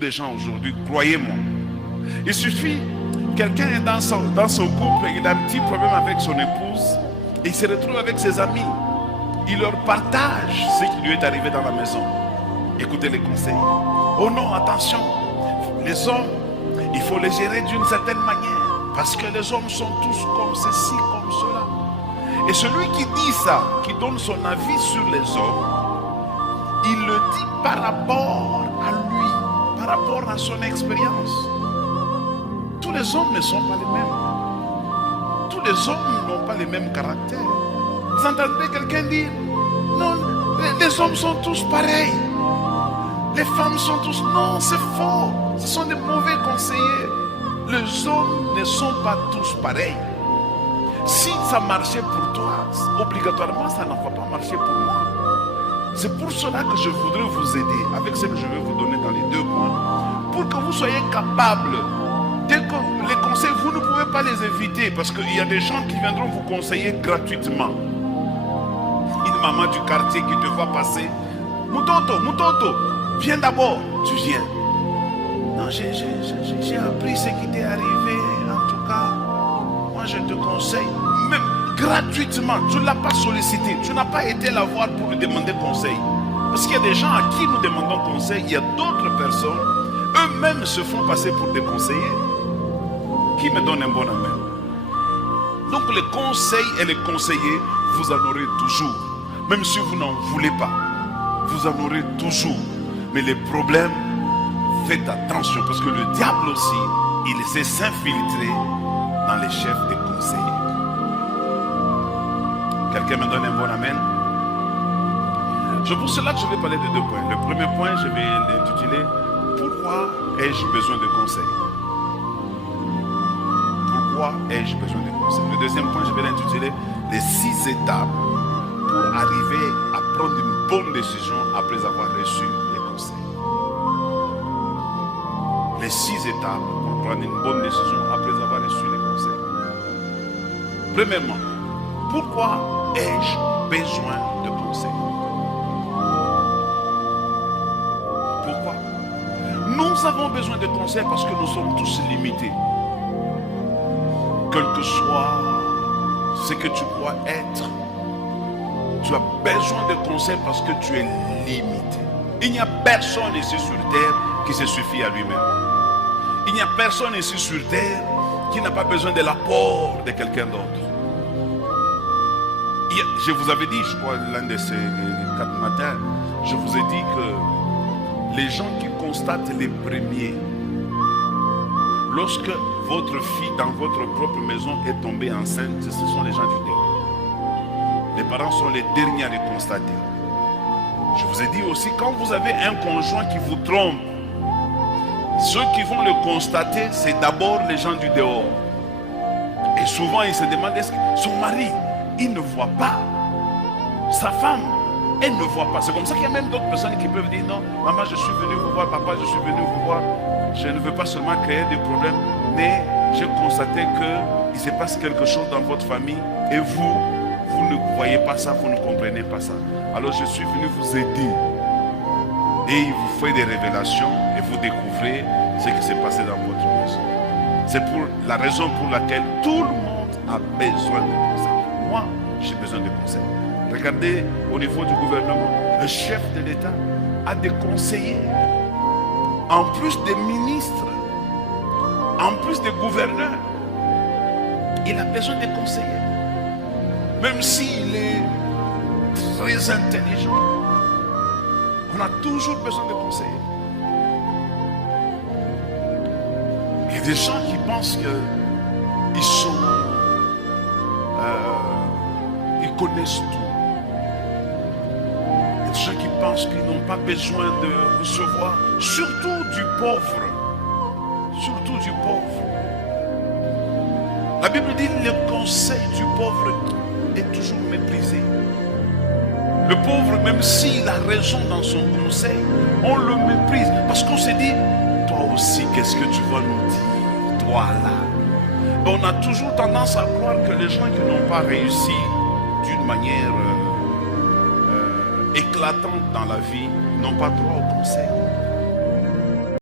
Des gens aujourd'hui, croyez-moi. Il suffit, quelqu'un est dans son couple, il a un petit problème avec son épouse, et il se retrouve avec ses amis. Il leur partage ce qui lui est arrivé dans la maison. Écoutez les conseils. Oh non, attention, les hommes, il faut les gérer d'une certaine manière, parce que les hommes sont tous comme ceci, comme cela. Et celui qui dit ça, qui donne son avis sur les hommes, il le dit par rapport à lui, par rapport à son expérience. Tous les hommes ne sont pas les mêmes. Tous les hommes n'ont pas les mêmes caractères. Vous entendez quelqu'un dire, non, les hommes sont tous pareils. Les femmes sont tous... Non, c'est faux. Ce sont des mauvais conseillers. Les hommes ne sont pas tous pareils. Si ça marchait pour toi, obligatoirement, ça ne va pas marcher pour moi. C'est pour cela que je voudrais vous aider avec ce que je vais vous donner dans les 2 points, pour que vous soyez capables. Dès que les conseils, vous ne pouvez pas les éviter, parce qu'il y a des gens qui viendront vous conseiller gratuitement. Une maman du quartier qui te voit passer. Moutoto, viens d'abord. Tu viens. Non, j'ai appris ce qui t'est arrivé. En tout cas, moi je te conseille, même gratuitement. Tu ne l'as pas sollicité. Tu n'as pas été la voir pour lui demander conseil. Parce qu'il y a des gens à qui nous demandons conseil. Il y a d'autres personnes, eux-mêmes se font passer pour des conseillers. Qui me donne un bon amen? Donc les conseils et les conseillers, vous en aurez toujours. Même si vous n'en voulez pas, vous en aurez toujours. Mais les problèmes, faites attention, parce que le diable aussi, il sait s'infiltrer dans les chefs des conseillers. Quelqu'un me donne un bon amen? C'est pour cela que je vais parler de 2 points. Le premier point, je vais l'intituler « Pourquoi ai-je besoin de conseils ?» Pourquoi ai-je besoin de conseils? Le deuxième point, je vais l'intituler « Les 6 étapes pour arriver à prendre une bonne décision après avoir reçu les conseils. » Les 6 étapes pour prendre une bonne décision après avoir reçu les conseils. Premièrement, pourquoi ai-je besoin de conseils? Pourquoi? Nous avons besoin de conseils parce que nous sommes tous limités. Quel que soit ce que tu crois être, tu as besoin de conseils parce que tu es limité. Il n'y a personne ici sur terre qui se suffit à lui-même. Il n'y a personne ici sur terre qui n'a pas besoin de l'apport de quelqu'un d'autre. Je vous avais dit, je crois, l'un de ces 4 matins, je vous ai dit que les gens qui constatent les premiers, lorsque votre fille dans votre propre maison est tombée enceinte, ce sont les gens du dehors. Les parents sont les derniers à les constater. Je vous ai dit aussi, quand vous avez un conjoint qui vous trompe, ceux qui vont le constater, c'est d'abord les gens du dehors. Et souvent, ils se demandent, est-ce que son mari, il ne voit pas? Sa femme, elle ne voit pas. C'est comme ça qu'il y a même d'autres personnes qui peuvent dire, non, maman, je suis venu vous voir, papa, je suis venu vous voir. Je ne veux pas seulement créer des problèmes, mais j'ai constaté qu'il se passe quelque chose dans votre famille et vous ne voyez pas ça, vous ne comprenez pas ça. Alors je suis venu vous aider. Et il vous fait des révélations et vous découvrez ce qui s'est passé dans votre maison. C'est pour la raison pour laquelle tout le monde a besoin de conseils. Moi, j'ai besoin de conseils. Regardez au niveau du gouvernement, le chef de l'État a des conseillers. En plus des ministres, en plus des gouverneurs, il a besoin de conseillers. Même s'il est très intelligent, on a toujours besoin de conseillers. Il y a des gens qui pensent qu'ils sont... ils connaissent tout. Il y a des gens qui pensent qu'ils n'ont pas besoin de recevoir, surtout du pauvre. Surtout du pauvre. La Bible dit que le conseil du pauvre est toujours méprisé. Le pauvre, même s'il a raison dans son conseil, on le méprise. Parce qu'on se dit, toi aussi, qu'est-ce que tu vas nous dire? Toi là. On a toujours tendance à croire que les gens qui n'ont pas réussi d'une manière éclatante dans la vie n'ont pas droit au conseil.